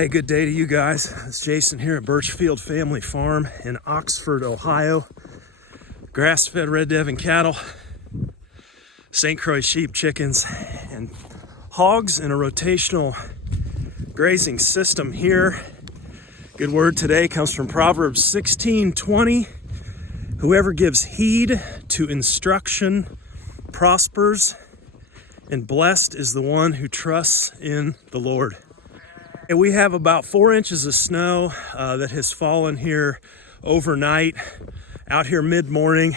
Hey, good day to you guys. It's Jason here at Birchfield Family Farm in Oxford, Ohio. Grass-fed Red Devon cattle, St Croix sheep, chickens, and hogs in a rotational grazing system here. Good word today comes from Proverbs 16:20. Whoever gives heed to instruction prospers, and blessed is the one who trusts in the Lord. And we have about 4 inches of snow that has fallen here overnight. Out here mid-morning,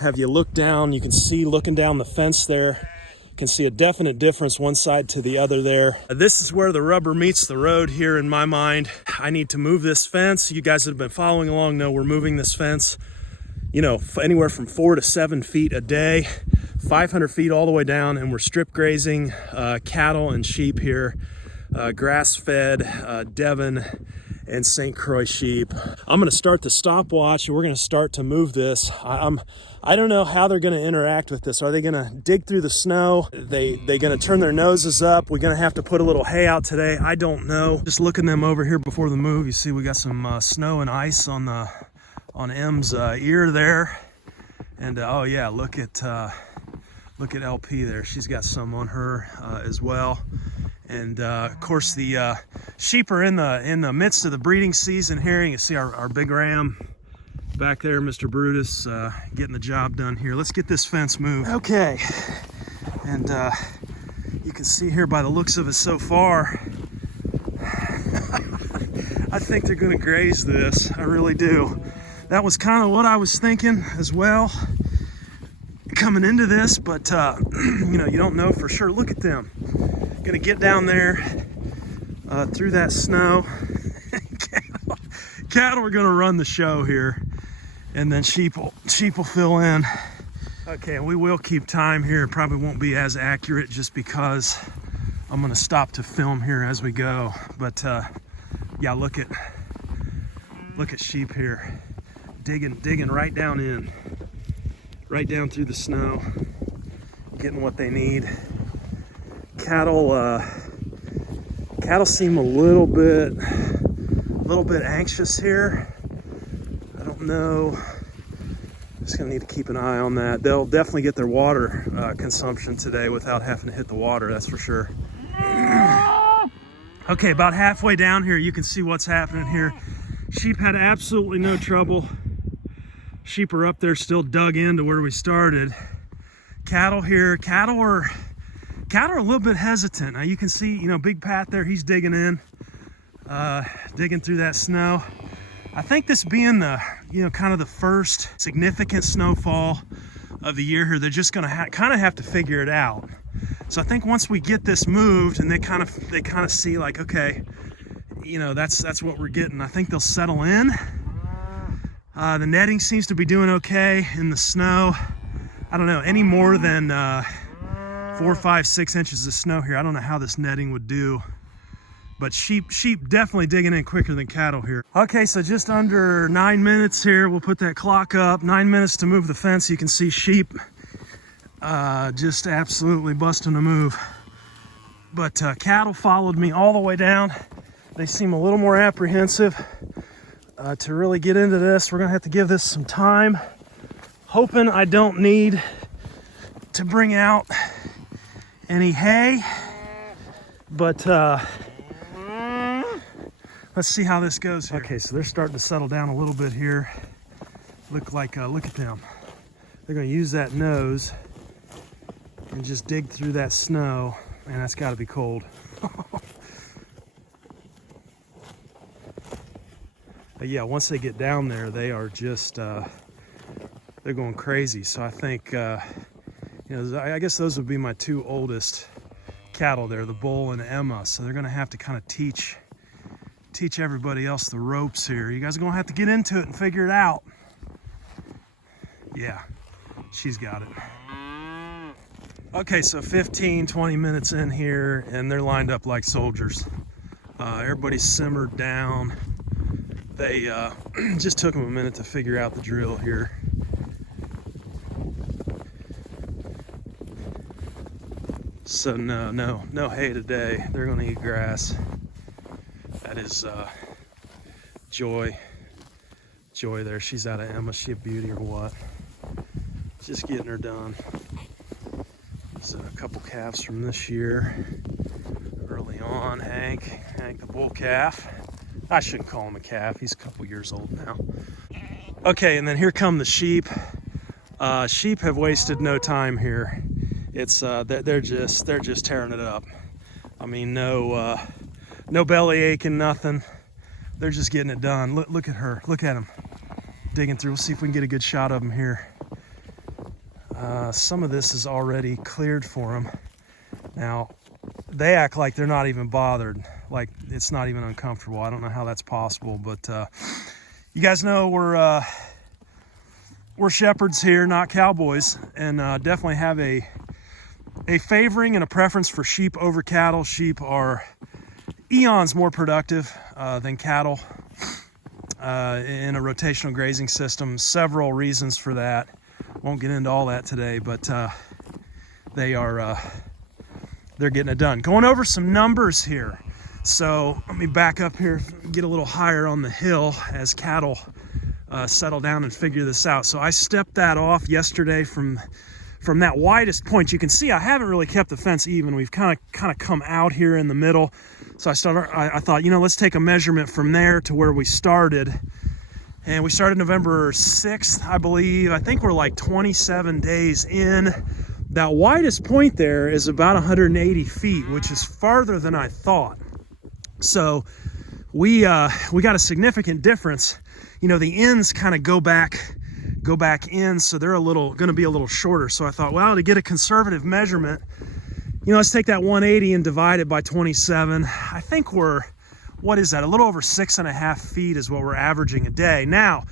have you look down, you can see looking down the fence there, you can see a definite difference one side to the other there. This is where the rubber meets the road here in my mind. I need to move this fence. You guys that have been following along know we're moving this fence, you know, anywhere from 4 to 7 feet a day, 500 feet all the way down, and we're strip grazing cattle and sheep here. Grass-fed Devon and St Croix sheep. I'm going to start the stopwatch and we're going to start to move this. I don't know how they're going to interact with this. Are they going to dig through the snow? They going to turn their noses up? We're going to have to put a little hay out today. I don't know. Just looking them over here before the move, you see we got some snow and ice on M's ear there. And oh yeah, look at LP there. She's got some on her as well. And of course the sheep are in the midst of the breeding season here. You can see our big ram back there, Mr. Brutus, getting the job done here. Let's get this fence moved. Okay, and you can see here by the looks of it so far, I think they're gonna graze this. I really do. That was kind of what I was thinking as well coming into this, but you know, you don't know for sure. Look at them. Gonna get down there through that snow. Cattle are gonna run the show here, and then sheep will fill in. Okay, and we will keep time here. It probably won't be as accurate just because I'm gonna stop to film here as we go. But yeah, look at sheep here, digging right down in, right down through the snow, getting what they need. Cattle seem a little bit anxious here. I don't know. Just gonna need to keep an eye on that. They'll definitely get their water consumption today without having to hit the water, that's for sure. Okay, about halfway down here, you can see what's happening here. Sheep had absolutely no trouble. Sheep are up there still dug into where we started. Cattle here, cattle are a little bit hesitant. Now you can see, you know, Big Pat there, he's digging in, digging through that snow. I think this being the, you know, kind of the first significant snowfall of the year here, they're just gonna kind of have to figure it out. So I think once we get this moved and they kind of see like, okay, you know, that's what we're getting, I think they'll settle in. The netting seems to be doing okay in the snow. I don't know, any more than 4, 5, 6 inches of snow here. I don't know how this netting would do, but sheep definitely digging in quicker than cattle here. Okay, so just under 9 minutes here. We'll put that clock up. 9 minutes to move the fence. You can see sheep just absolutely busting a move. But cattle followed me all the way down. They seem a little more apprehensive to really get into this. We're gonna have to give this some time. Hoping I don't need to bring out any hay, but let's see how this goes here. Okay, so they're starting to settle down a little bit here. Look at them. They're gonna use that nose and just dig through that snow. Man, that's gotta be cold. But yeah, once they get down there, they are just, they're going crazy. So I think, you know, I guess those would be my two oldest cattle there, the Bull and Emma. So they're gonna have to kind of teach everybody else the ropes here. You guys are gonna have to get into it and figure it out. Yeah, she's got it. Okay, so 15, 20 minutes in here and they're lined up like soldiers. Everybody's simmered down. They just took them a minute to figure out the drill here. So no hay today. They're gonna eat grass. That is Joy there. She's out of Emma. She a beauty or what? Just getting her done. There's a couple calves from this year. Early on, Hank the bull calf. I shouldn't call him a calf. He's a couple years old now. Okay, and then here come the sheep. Sheep have wasted no time here. It's they're just tearing it up. I mean, no belly aching, nothing. They're just getting it done. Look at her. Look at him digging through. We'll see if we can get a good shot of him here. Some of this is already cleared for them. Now, they act like they're not even bothered, like it's not even uncomfortable. I don't know how that's possible, but you guys know we're shepherds here, not cowboys, and definitely have a favoring and a preference for sheep over cattle. Sheep are eons more productive than cattle in a rotational grazing system. Several reasons for that. Won't get into all that today, but they're getting it done. Going over some numbers here. So let me back up here, get a little higher on the hill as cattle settle down and figure this out. So I stepped that off yesterday from that widest point. You can see I haven't really kept the fence even. We've kind of come out here in the middle. So I thought, you know, let's take a measurement from there to where we started. And we started November 6th, I believe. I think we're like 27 days in. That widest point there is about 180 feet, which is farther than I thought. So we got a significant difference. You know, the ends kind of go back in, so they're going to be a little shorter. So I thought, well, to get a conservative measurement, you know, let's take that 180 and divide it by 27. I think what is that? A little over 6.5 feet is what we're averaging a day. Now,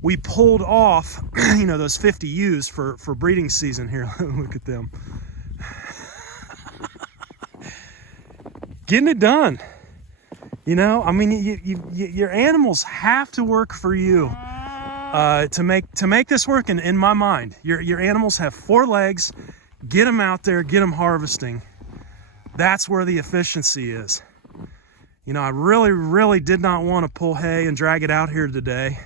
we pulled off, you know, those 50 ewes for breeding season here. Look at them. Getting it done. You know, I mean, your animals have to work for you to make this work. And in my mind, your animals have 4 legs. Get them out there, get them harvesting. That's where the efficiency is. You know, I really, really did not want to pull hay and drag it out here today.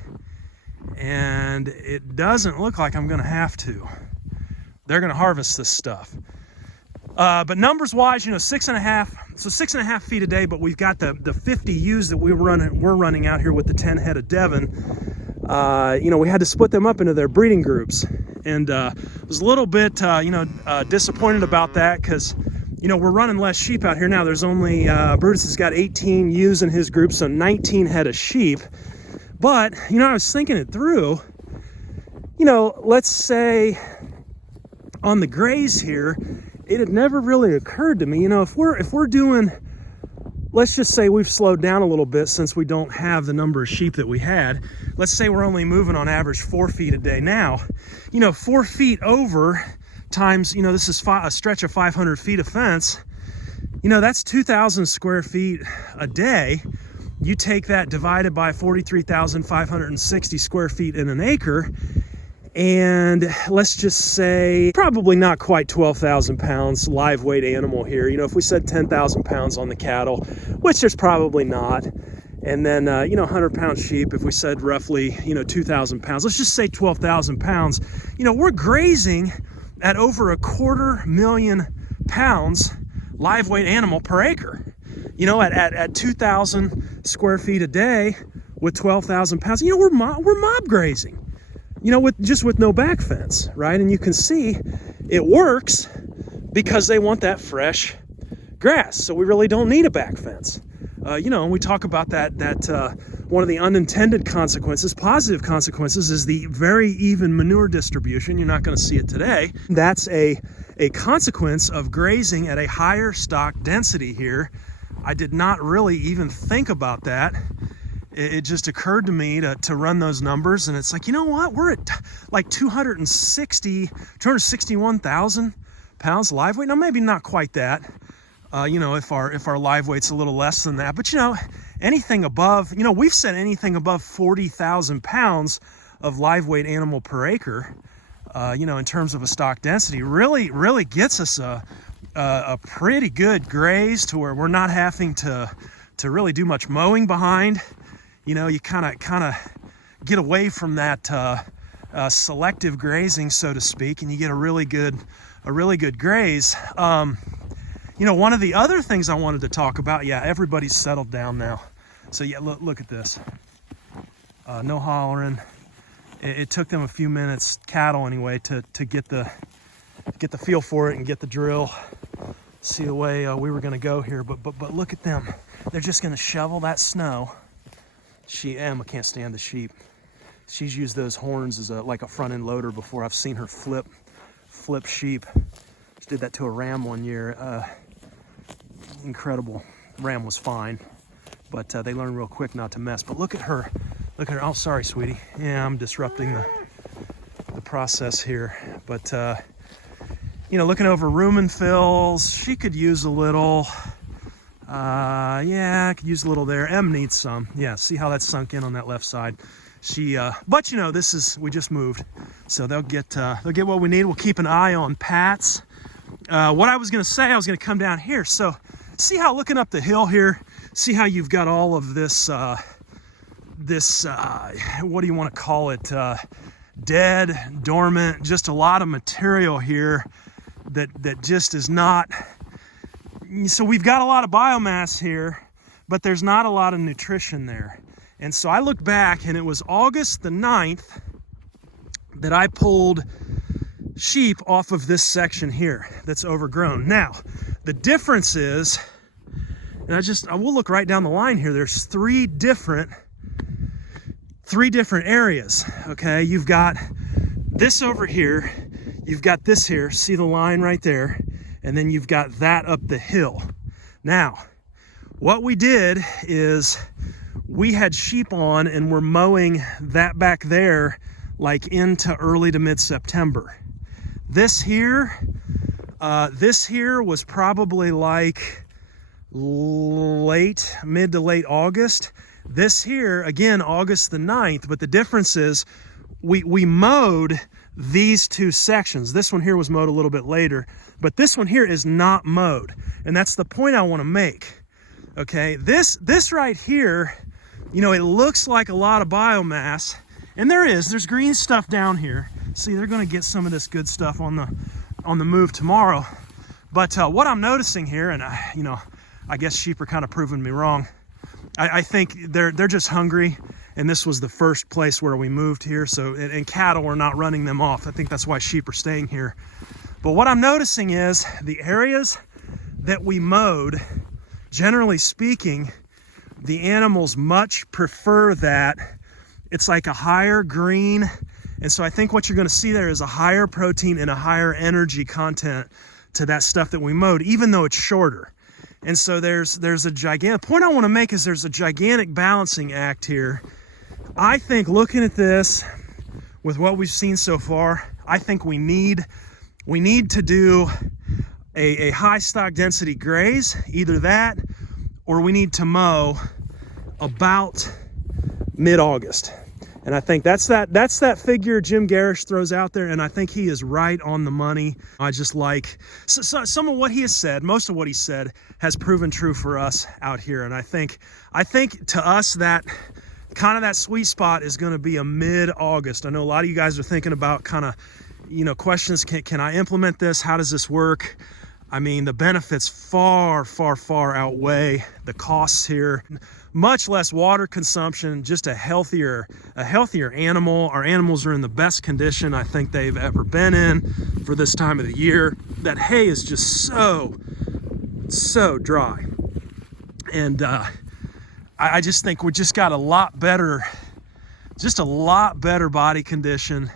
And it doesn't look like I'm going to have to. They're going to harvest this stuff. But numbers wise, you know, 6.5 feet a day, but we've got the 50 ewes that we're running out here with the 10 head of Devon. You know, we had to split them up into their breeding groups. And was a little bit, disappointed about that because, you know, we're running less sheep out here now. There's only, Brutus has got 18 ewes in his group, so 19 head of sheep. But, you know, I was thinking it through. You know, let's say on the Graze here, it had never really occurred to me, you know, if we're doing, let's just say we've slowed down a little bit since we don't have the number of sheep that we had. Let's say we're only moving on average 4 feet a day now. You know, 4 feet over times, you know, this is a stretch of 500 feet of fence. You know, that's 2,000 square feet a day. You take that divided by 43,560 square feet in an acre, and let's just say probably not quite 12,000 pounds live weight animal here. You know, if we said 10,000 pounds on the cattle, which there's probably not, and then, 100-pound sheep, if we said roughly, 2,000 pounds, let's just say 12,000 pounds, we're grazing at over 250,000 pounds live weight animal per acre. At 2,000 square feet a day with 12,000 pounds, we're mob grazing, with no back fence, right? And you can see it works because they want that fresh grass. So we really don't need a back fence. And we talk about that one of the unintended consequences, positive consequences, is the very even manure distribution. You're not going to see it today. That's a consequence of grazing at a higher stock density here. I did not really even think about that. It just occurred to me to run those numbers, and it's like, you know what? We're at like 261,000 pounds live weight. Now, maybe not quite that. If our live weight's a little less than that, but anything above, we've said anything above 40,000 pounds of live weight animal per acre, in terms of a stock density, really gets us a pretty good graze to where we're not having to really do much mowing behind. You know, you kind of get away from that selective grazing, so to speak, and you get a really good graze. You know, one of the other things I wanted to talk about, yeah, everybody's settled down now. So yeah, look at this. No hollering. It took them a few minutes, cattle anyway, to get the feel for it and get the drill, see the way we were going to go here. But look at them. They're just going to shovel that snow. Emma can't stand the sheep. She's used those horns as like a front end loader before. I've seen her flip sheep. She did that to a ram one year. Incredible. Ram was fine, but they learn real quick not to mess. But look at her. Look at her. Oh, sorry, sweetie. Yeah, I'm disrupting the process here. But you know, looking over rumen fills, she could use a little. Yeah, I could use a little there. Em needs some. Yeah, see how that's sunk in on that left side. But you know, we just moved, so they'll get what we need. We'll keep an eye on Pat's. What I was gonna say, I was gonna come down here. So see how looking up the hill here, see how you've got all of this, what do you want to call it? Dead, dormant, just a lot of material here that just is not. So we've got a lot of biomass here, but there's not a lot of nutrition there. And so I looked back, and it was August the 9th that I pulled sheep off of this section here that's overgrown. Now, the difference is, and I will look right down the line here, there's three different areas, okay? You've got this over here, you've got this here, see the line right there, and then you've got that up the hill. Now, what we did is we had sheep on and we're mowing that back there like into early to mid-September. This here was probably like mid to late August. This here, again, August the 9th, but the difference is we mowed these two sections. This one here was mowed a little bit later, but this one here is not mowed. And that's the point I want to make. Okay, this right here, you know, it looks like a lot of biomass, and there's green stuff down here. See, they're going to get some of this good stuff on the move tomorrow. But what I'm noticing here, and you know, I guess sheep are kind of proving me wrong. I think they're just hungry, and this was the first place where we moved here. So, and cattle are not running them off. I think that's why sheep are staying here. But what I'm noticing is the areas that we mowed, generally speaking, the animals much prefer that. It's like a higher green. And so I think what you're going to see there is a higher protein and a higher energy content to that stuff that we mowed, even though it's shorter. And so there's a gigantic point I want to make is there's a gigantic balancing act here. I think looking at this with what we've seen so far, I think we need to do a high stock density graze, either that or we need to mow about mid-August. And I think that's that figure Jim Garish throws out there, and I think he is right on the money. I just like some of what he has said. Most of what he said has proven true for us out here, and I think to us that kind of that sweet spot is going to be a mid-August. I know a lot of you guys are thinking about kind of, you know, questions. Can I implement this? How does this work? I mean, the benefits far, far, far outweigh the costs here. Much less water consumption, just a healthier animal. Our animals are in the best condition I think they've ever been in for this time of the year. That hay is just so dry. And I just think we just got a lot better body condition.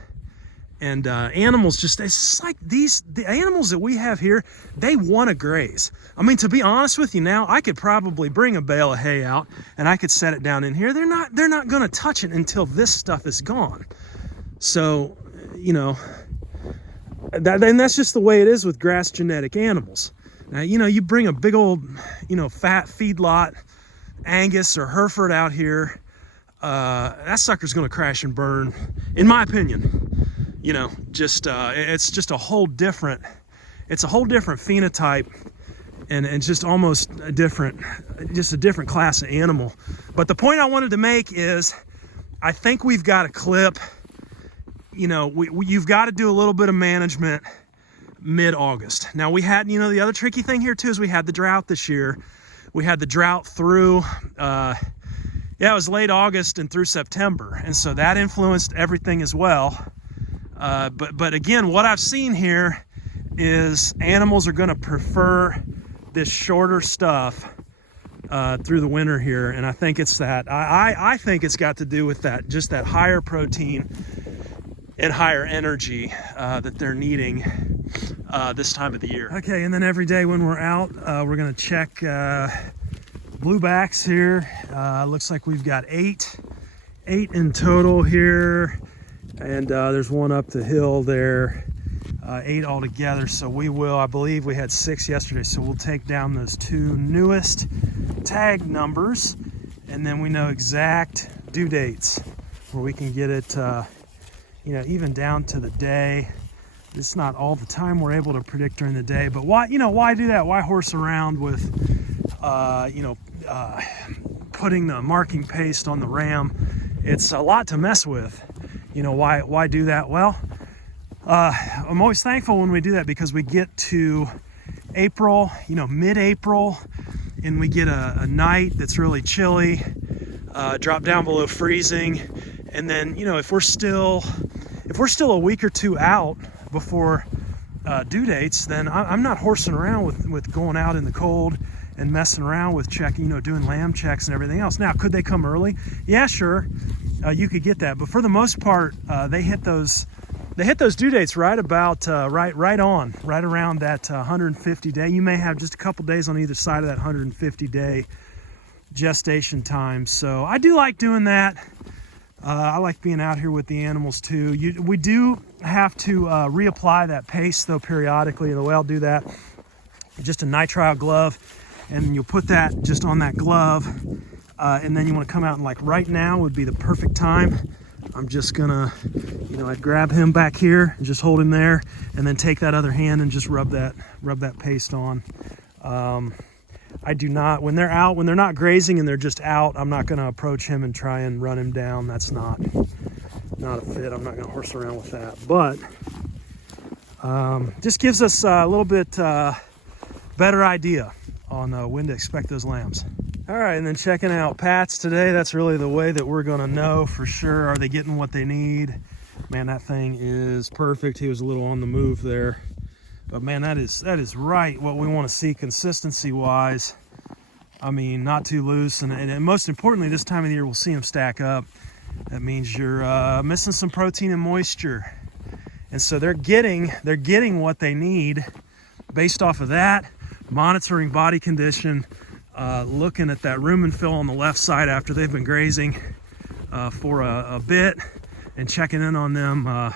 And animals it's like the animals that we have here, they want to graze. I mean, to be honest with you now, I could probably bring a bale of hay out and I could set it down in here. They're not going to touch it until this stuff is gone. So, you know, and that's just the way it is with grass genetic animals. Now, you know, you bring a big old, you know, fat feedlot, Angus or Hereford out here, that sucker's going to crash and burn, in my opinion. You know, just it's just a whole different phenotype and just almost a different class of animal. But the point I wanted to make is, I think we've got a clip. You know, you've got to do a little bit of management mid-August. Now we had, you know, the other tricky thing here too is we had the drought this year. We had the drought through, yeah, it was late August and through September, and so that influenced everything as well. But again, what I've seen here is animals are going to prefer this shorter stuff through the winter here, and I think it's that. I think it's got to do with that, just that higher protein and higher energy that they're needing this time of the year. Okay, and then every day when we're out, we're going to check bluebacks here. Looks like we've got eight in total here, and there's one up the hill there. 8 altogether. So we will, I believe we had 6 yesterday, so we'll take down those 2 newest tag numbers, and then we know exact due dates where we can get it, you know, even down to the day. It's not all the time we're able to predict during the day, but why, you know, why do that? Why horse around with, you know, putting the marking paste on the ram? It's a lot to mess with. You know, why do that? Well, I'm always thankful when we do that, because we get to April, you know, mid-April, and we get a night that's really chilly, drop down below freezing, and then, you know, if we're still a week or 2 out before due dates, then I'm not horsing around with going out in the cold and messing around with checking, you know, doing lamb checks and everything else. Now, could they come early? Yeah, sure, you could get that, but for the most part, they hit those due dates right about right around that 150 day. You may have just a couple days on either side of that 150 day gestation time. So I do like doing that. I like being out here with the animals too. We do have to reapply that paste though periodically, and the way I'll do that, just a nitrile glove, and you'll put that just on that glove, and then you want to come out, and like right now would be the perfect time. I'm just gonna, you know, I'd grab him back here and just hold him there, and then take that other hand and just rub that paste on. I do not, when they're out, when they're not grazing and they're just out, I'm not gonna approach him and try and run him down. That's not a fit. I'm not gonna horse around with that. But just gives us a little bit better idea on when to expect those lambs. All right, and then checking out Pat's today. That's really the way that we're gonna know for sure. Are they getting what they need? Man, that thing is perfect. He was a little on the move there, but man, that is right what we want to see consistency wise. I mean, not too loose, and most importantly, this time of the year we'll see them stack up. That means you're missing some protein and moisture, and so they're getting what they need based off of that. Monitoring body condition. Looking at that rumen fill on the left side after they've been grazing for a bit, and checking in on them.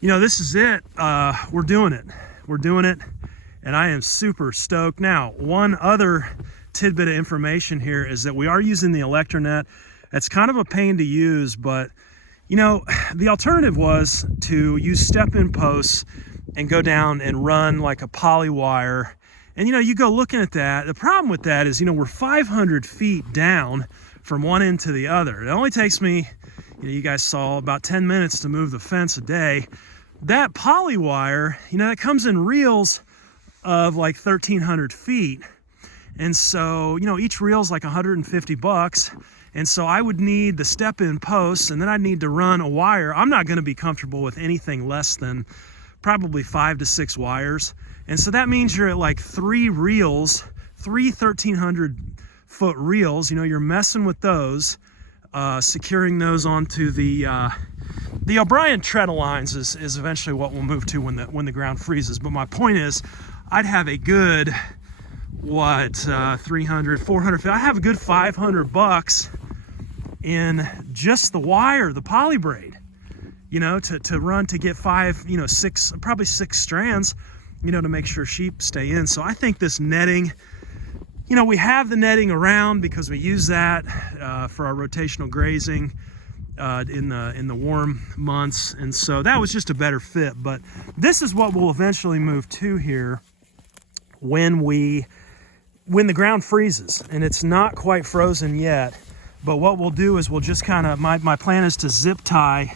You know, this is it. We're doing it, and I am super stoked. Now, one other tidbit of information here is that we are using the Electronet. It's kind of a pain to use, but you know, the alternative was to use step-in posts and go down and run like a poly wire. And, you know, you go looking at that. The problem with that is, you know, we're 500 feet down from one end to the other. It only takes me, you know, you guys saw about 10 minutes to move the fence a day. That poly wire, you know, that comes in reels of like 1,300 feet. And so, you know, each reel's like $150. And so I would need the step-in posts, and then I'd need to run a wire. I'm not going to be comfortable with anything less than probably 5 to 6 wires. And so that means you're at like 3 reels, 3 1,300 foot reels. You know, you're messing with those, securing those onto the O'Brien treadle lines is eventually what we'll move to when the ground freezes. But my point is, I'd have a good, 300, 400 feet. I have a good $500 in just the wire, the poly braid, you know, to run, to get 5, you know, 6, probably 6 strands, you know, to make sure sheep stay in. So I think this netting, you know, we have the netting around because we use that for our rotational grazing in the warm months, and so that was just a better fit. But this is what we'll eventually move to here when the ground freezes, and it's not quite frozen yet. But what we'll do is we'll just kind of, my plan is to zip tie,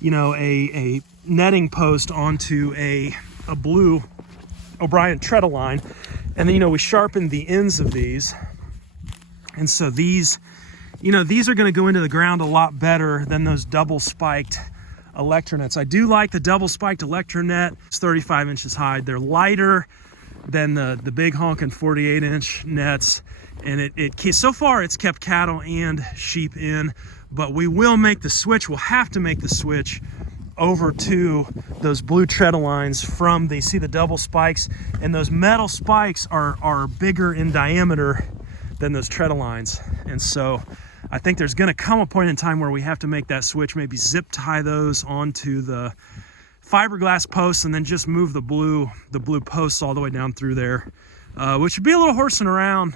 you know, a netting post onto a blue O'Brien treadle line. And then, you know, we sharpen the ends of these. And so these, you know, these are going to go into the ground a lot better than those double spiked electronets. I do like the double spiked electronet. It's 35 inches high. They're lighter than the big honking 48 inch nets. And so far it's kept cattle and sheep in, but we will make the switch. We'll have to make the switch over to those blue treadle lines from see the double spikes, and those metal spikes are bigger in diameter than those treadle lines. And so I think there's going to come a point in time where we have to make that switch, maybe zip tie those onto the fiberglass posts and then just move the blue posts all the way down through there, which would be a little horsing around.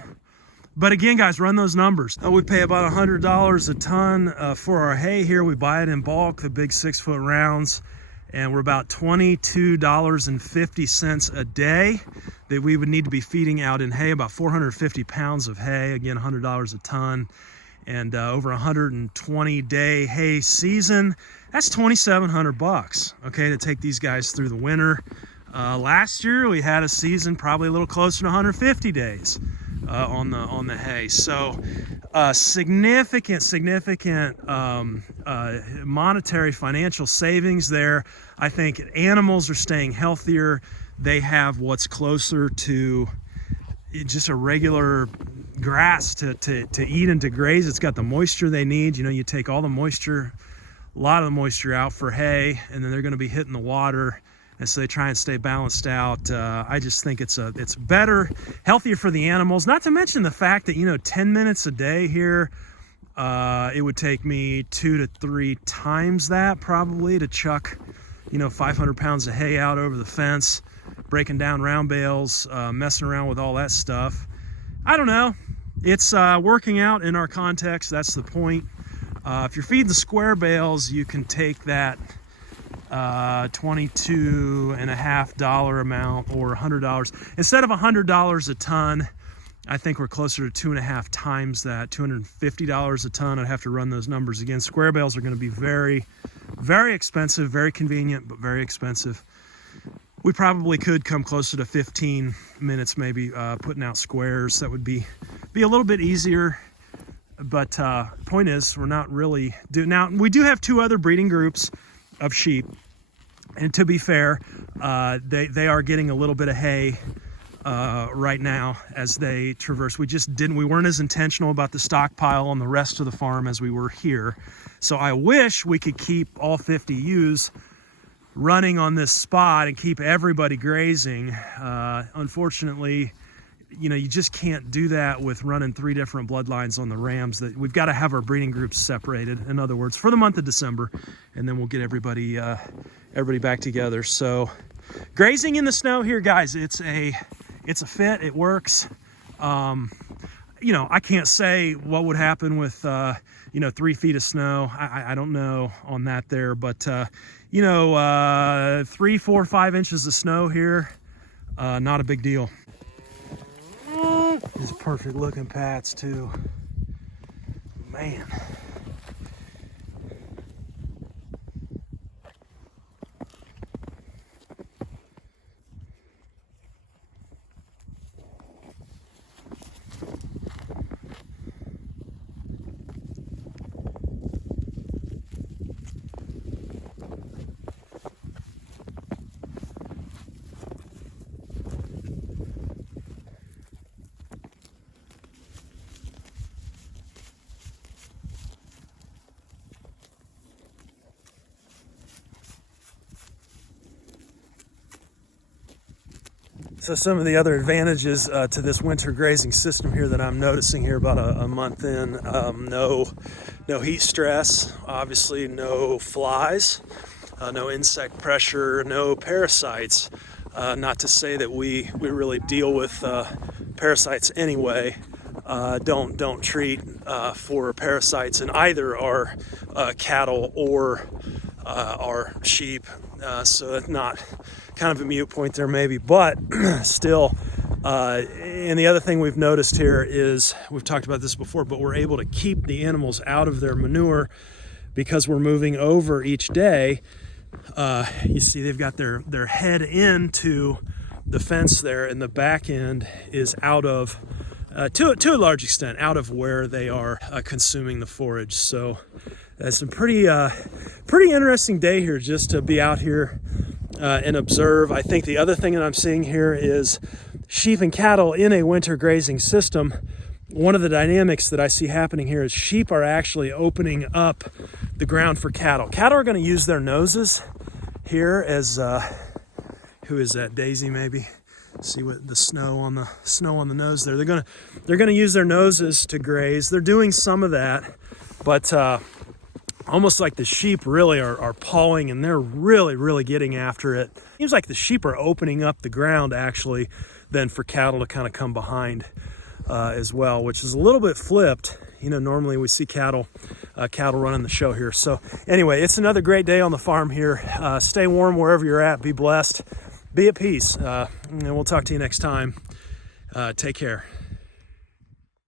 But again, guys, run those numbers. We pay about $100 a ton for our hay here. We buy it in bulk, the big 6-foot rounds, and we're about $22.50 a day that we would need to be feeding out in hay, about 450 pounds of hay, again, $100 a ton, and over 120-day hay season. That's $2,700, okay, to take these guys through the winter. Last year, we had a season probably a little closer to 150 days. On the hay. So significant monetary financial savings there. I think animals are staying healthier. They have what's closer to just a regular grass to eat and to graze. It's got the moisture they need. You know, you take all the moisture, a lot of the moisture out for hay, and then they're going to be hitting the water. And so they try and stay balanced out. I just think it's better, healthier for the animals. Not to mention the fact that, you know, 10 minutes a day here, it would take me 2 to 3 times that probably to chuck, you know, 500 pounds of hay out over the fence, breaking down round bales, messing around with all that stuff. I don't know. It's working out in our context. That's the point. If you're feeding the square bales, you can take that $22.50 amount or $100 instead of $100 a ton. I think we're closer to 2.5 times that, $250 a ton. I'd have to run those numbers again. Square bales are going to be very, very expensive, very convenient, but very expensive. We probably could come closer to 15 minutes, maybe putting out squares. That would be a little bit easier. But point is, we're not really now. We do have 2 other breeding groups of sheep, and to be fair, they are getting a little bit of hay right now as they traverse. We weren't as intentional about the stockpile on the rest of the farm as we were here. So I wish we could keep all 50 ewes running on this spot and keep everybody grazing. Unfortunately, you know, you just can't do that with running 3 different bloodlines on the rams. That we've got to have our breeding groups separated, in other words, for the month of December, and then we'll get everybody back together. So grazing in the snow here, guys, it's a fit. It works. You know, I can't say what would happen with 3 feet of snow. I don't know on that there, but 3, 4, 5 inches of snow here, not a big deal. These perfect looking pats too, man. So some of the other advantages to this winter grazing system here that I'm noticing here about a month in, no heat stress, obviously no flies, no insect pressure, no parasites. Not to say that we really deal with parasites anyway. Don't treat for parasites in either our cattle or our sheep. So that's not kind of a mute point there maybe, but still And the other thing we've noticed here is, we've talked about this before, but we're able to keep the animals out of their manure because we're moving over each day. You see they've got their head into the fence there, and the back end is out of, to a large extent, out of where they are consuming the forage. So it's a pretty interesting day here just to be out here and observe. I think the other thing that I'm seeing here is sheep and cattle in a winter grazing system. One of the dynamics that I see happening here is sheep are actually opening up the ground for cattle. Cattle are going to use their noses here as, who is that, Daisy maybe? See what the snow on the nose there. They're gonna use their noses to graze. They're doing some of that, but almost like the sheep really are pawing, and they're really getting after it. Seems like the sheep are opening up the ground actually then for cattle to kind of come behind as well, which is a little bit flipped. You know, normally we see cattle running the show here. So anyway, it's another great day on the farm here. Stay warm wherever you're at. Be blessed. Be at peace. And we'll talk to you next time. Take care.